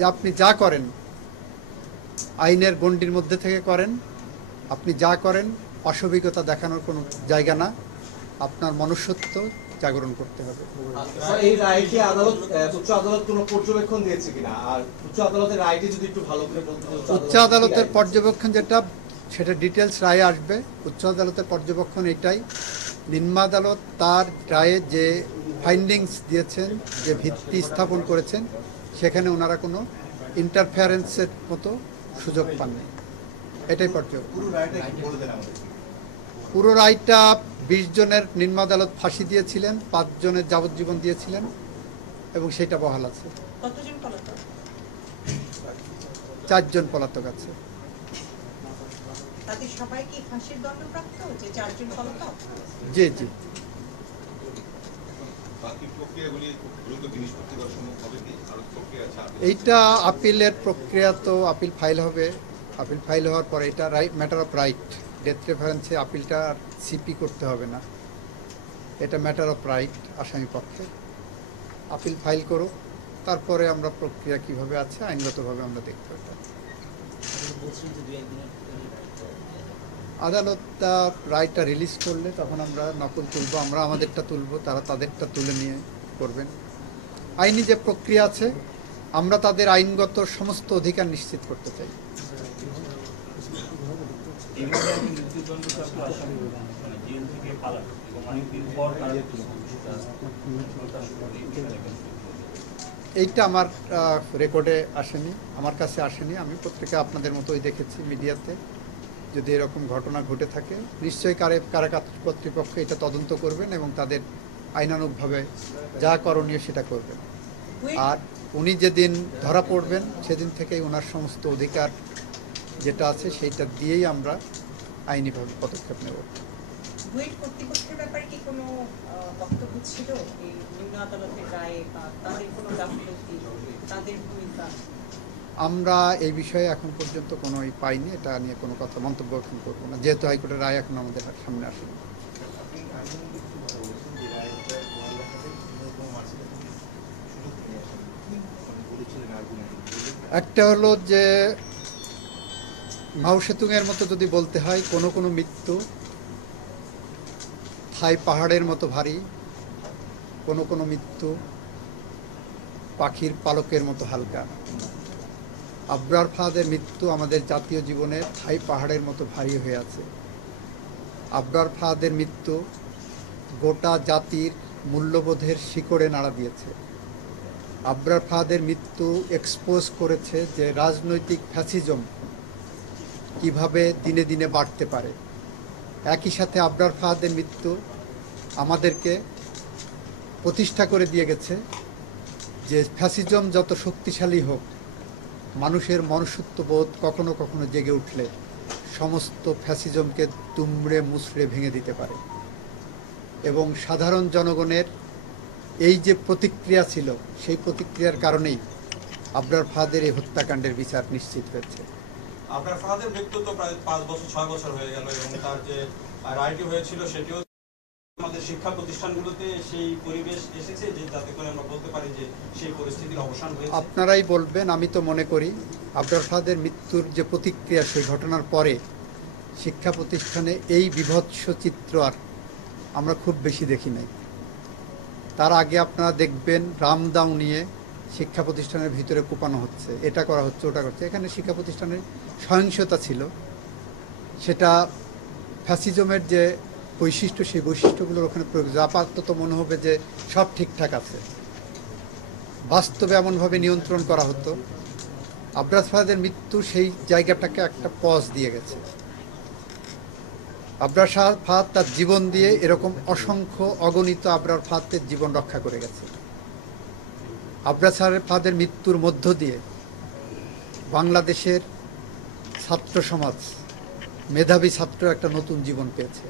যে আপনি যা করেন আইনের গণ্ডির মধ্যে থেকে করেন, আপনি যা করেন অসভ্যতা দেখানোর কোনো জায়গা না, আপনার মনুষ্যত্ব জাগরণ করতে হবে। এই রায়কে আদালত উচ্চ আদালত কোনো পর্যবেক্ষণ দিয়েছে কিনা, আর উচ্চ আদালতের রায়টি যদি একটু ভালো করে বলতে। উচ্চ আদালতের পর্যবেক্ষণ যেটা সেটা ডিটেলস রায়ে আসবে। উচ্চ আদালতের পর্যবেক্ষণ এটাই, নিম্ন আদালত তার রায়ে যে ফাইন্ডিংস দিয়েছেন, যে ভিত্তি স্থাপন করেছেন, সেখানে ওনারা কোনো ইন্টারফারেন্সের মতো সুযোগ পাননি, এটাই পর্যবেক্ষণ। পুরো রায়টা 20 জনের নিম্ন আদালত ফাঁসি দিয়েছিলেন, 5 জনের যাবজ্জীবন দিয়েছিলেন এবং সেটা বহাল আছে। 4 জন পলাতক আছে। জি জি। এইটা আপিলের প্রক্রিয়া, তো আপিল ফাইল হবে, আপিল ফাইল হওয়ার পরে এটা ম্যাটার অফ রাইট, ডেথ রেফারেন্সে আপিলটা সিপি করতে হবে না, এটা ম্যাটার অফ রাইট আসামি পক্ষে। আপিল ফাইল করুক, তারপরে আমরা প্রক্রিয়া কিভাবে আছে আইনগতভাবে আমরা দেখতে পারি। আদালত রায়টা রিলিজ করলে তখন আমরা নকল তুলব, আমরা আমাদেরটা তুলব, তারা তাদেরটা তুলে নিয়ে করবেন। আইনি যে প্রক্রিয়া আছে আমরা তাদের আইনগত সমস্ত অধিকার নিশ্চিত করতে চাই। এইটা আমার রেকর্ডে আসেনি, আমার কাছে আসেনি। আমি পত্রিকা আপনাদের মতোই দেখেছি, মিডিয়াতে। যদি এরকম ঘটনা ঘটে থাকে নিশ্চয়ই কারাগার কর্তৃপক্ষ এটা তদন্ত করবেন এবং তাদের আইনানুগভাবে যা করণীয় সেটা করবেন। আর উনি যেদিন ধরা পড়বেন সেদিন থেকেই ওনার সমস্ত অধিকার যেটা আছে সেইটা দিয়েই আমরা আইনিভাবে পদক্ষেপ নেব। কর্তৃপক্ষের ব্যাপারে কি কোনো বক্তব্য ছিল এই নিম্ন আদালতের রায়ে বা তাদের কোনো গাফিলতি, তাদের ভূমিকা? আমরা এই বিষয়ে এখন পর্যন্ত কোনো পাইনি, এটা নিয়ে কোনো কথা মন্তব্য এখন করবো না, যেহেতু হাইকোর্টের রায় এখন আমাদের সামনে আসেনি। একটা হলো যে মাও সেতুংয়ের মতো যদি বলতে হয়, কোনো কোনো মৃত্যু থাই পাহাড়ের মতো ভারী, কোনো কোনো মৃত্যু পাখির পালকের মতো হালকা। আবরার ফাহাদের মৃত্যু আমাদের জাতীয় জীবনের থাই পাহাড়ের মতো ভারী হয়ে আছে। আবরার ফাহাদের মৃত্যু গোটা জাতির মূল্যবোধের শিকড়ে নাড়া দিয়েছে। আবরার ফাহাদের মৃত্যু এক্সপোজ করেছে যে রাজনৈতিক ফ্যাসিজম কিভাবে দিনে দিনে বাড়তে পারে। একই সাথে আবরার ফাহাদের মৃত্যু আমাদেরকে প্রতিষ্ঠা করে দিয়ে গেছে যে ফ্যাসিজম যত শক্তিশালী হোক, মানুষের মনুষ্যত্ববোধ কখনো কখনো জেগে উঠলে সমস্ত ফ্যাসিজমকে দুমড়ে মুচড়ে ভেঙে দিতে পারে। এবং সাধারণ জনগণের এই যে প্রতিক্রিয়া ছিল, সেই প্রতিক্রিয়ার কারণেই আবরার ফাহাদের এই হত্যাকাণ্ডের বিচার নিশ্চিত হয়েছে। আবরার ফাহাদের মৃত্যু তো প্রায় 5 বছর 6 বছর হয়ে গেল এবং তার যে রায়টি হয়েছিল সেটিও আমাদের শিক্ষা প্রতিষ্ঠানগুলোতে সেই পরিবেশ এসেছে যে যাতে করে আমরা বলতে পারি যে সেই পরিস্থিতির অবসান হয়েছে। আপনারাই বলবেন, আমি তো মনে করি আবরার ফাহাদের মৃত্যুর যে প্রতিক্রিয়া সেই ঘটনার পরে শিক্ষা প্রতিষ্ঠানে এই বিভৎস চিত্র আর আমরা খুব বেশি দেখি নাই। তার আগে আপনারা দেখবেন রামদাও নিয়ে শিক্ষা প্রতিষ্ঠানের ভিতরে কোপানো হচ্ছে, এটা করা হচ্ছে, ওটা করছে। এখানে শিক্ষা প্রতিষ্ঠানের সহিংসতা ছিল, সেটা ফ্যাসিজমের যে বৈশিষ্ট্য সেই বৈশিষ্ট্যগুলোর ওখানে প্রয়োগ। আপাতত মনে হবে যে সব ঠিকঠাক আছে, বাস্তবে এমনভাবে নিয়ন্ত্রণ করা হতো। আবরার ফাহাদের মৃত্যু সেই জায়গাটাকে একটা পজ দিয়ে গেছে। আবরার ফাহাদ তার জীবন দিয়ে এরকম অসংখ্য অগণিত আবরার ফাহাদের জীবন রক্ষা করে গেছে। আবরার ফাহাদের মৃত্যুর মধ্য দিয়ে বাংলাদেশের ছাত্র সমাজ, মেধাবী ছাত্র একটা নতুন জীবন পেয়েছে।